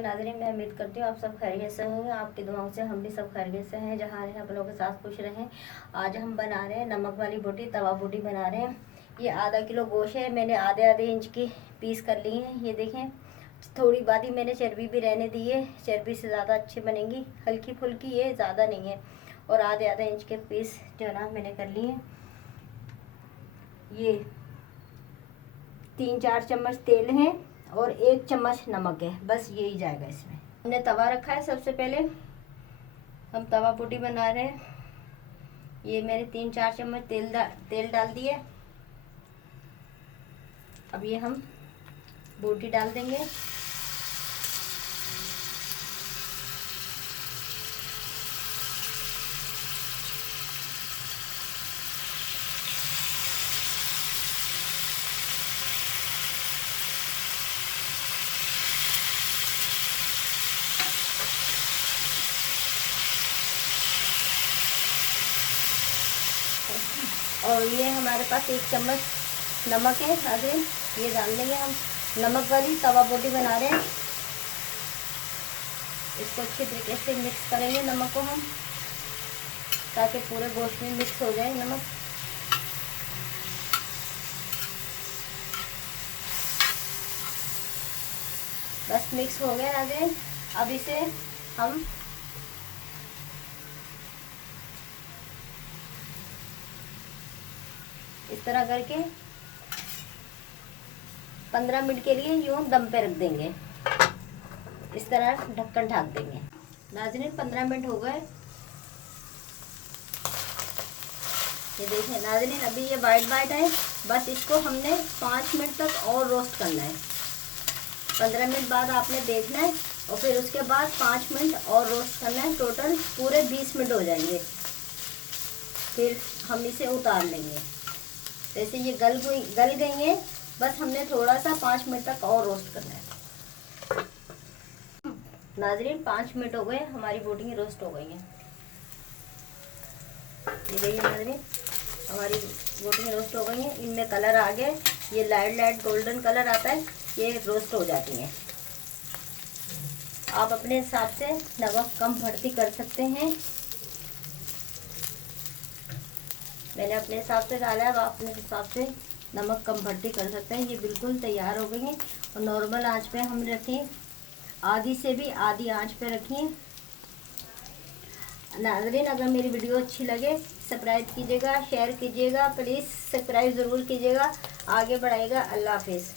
नाज़रीन, मैं उम्मीद करती हूँ आप सब खैरियत से होंगे। आपकी दुआओं से हम भी सब खैरियत से हैं। जहाँ रहें आप लोगों के साथ खुश रहें। आज हम बना रहे हैं नमक वाली बोटी, तवा बोटी बना रहे हैं। ये आधा किलो गोश्त है, मैंने आधे आधे इंच की पीस कर ली हैं। ये देखें, थोड़ी बात ही मैंने चर्बी भी रहने दी है, चर्बी से ज़्यादा अच्छी बनेंगी, हल्की फुल्की, ये ज़्यादा नहीं है। और आधे आधे इंच के पीस जो है ना मैंने कर लिए हैं। ये 3-4 चम्मच तेल है और 1 चम्मच नमक है, बस यही जाएगा इसमें। हमने तवा रखा है। सबसे पहले हम तवा बोटी बना रहे हैं। ये मैंने 3-4 चम्मच तेल डाल दिए। अब ये हम बोटी डाल देंगे। और ये हमारे पास 1 चम्मच नमक है, आगे ये डाल देंगे हम। नमक वाली तवा बोटी बना रहे हैं। इसको अच्छी तरीके से मिक्स करेंगे नमक को हम, ताकि पूरे गोश्त में मिक्स हो जाए नमक। बस मिक्स हो गया आगे। अब इसे हम इस तरह करके 15 मिनट के लिए यूं दम पे रख देंगे। इस तरह ढक्कन ढक देंगे। नाज़रीन, 15 मिनट हो गए। ये देखें नाज़रीन, अभी ये वाइट है। बस इसको हमने 5 मिनट तक और रोस्ट करना है। 15 मिनट बाद आपने देखना है और फिर उसके बाद 5 मिनट और रोस्ट करना है। टोटल पूरे 20 मिनट हो जाएंगे। फिर हम इसे उतार लेंगे। जैसे ये गल गई है, बस हमने थोड़ा सा 5 मिनट तक और रोस्ट करना है। नाज़रीन, 5 मिनट हो गए, हमारी बोटियाँ रोस्ट हो गई हैं। ये देखिए नाज़रीन, हमारी बोटियाँ रोस्ट हो गई हैं। इनमें कलर आ गया, ये लाइट गोल्डन कलर आता है, ये रोस्ट हो जाती हैं। आप अपने हिसाब से नमक कम बढ़ती कर सकते हैं। मैंने अपने हिसाब से डाला है, आप अपने हिसाब से नमक कम बढ़ती कर सकते हैं। ये बिल्कुल तैयार हो गई हैं और नॉर्मल आंच पे हम रखें, आधी से भी आधी आंच पे रखिए। नाज़रीन, अगर मेरी वीडियो अच्छी लगे सब्सक्राइब कीजिएगा, शेयर कीजिएगा, प्लीज़ सब्सक्राइब ज़रूर कीजिएगा, आगे बढ़ाइएगा। अल्लाह हाफिज़।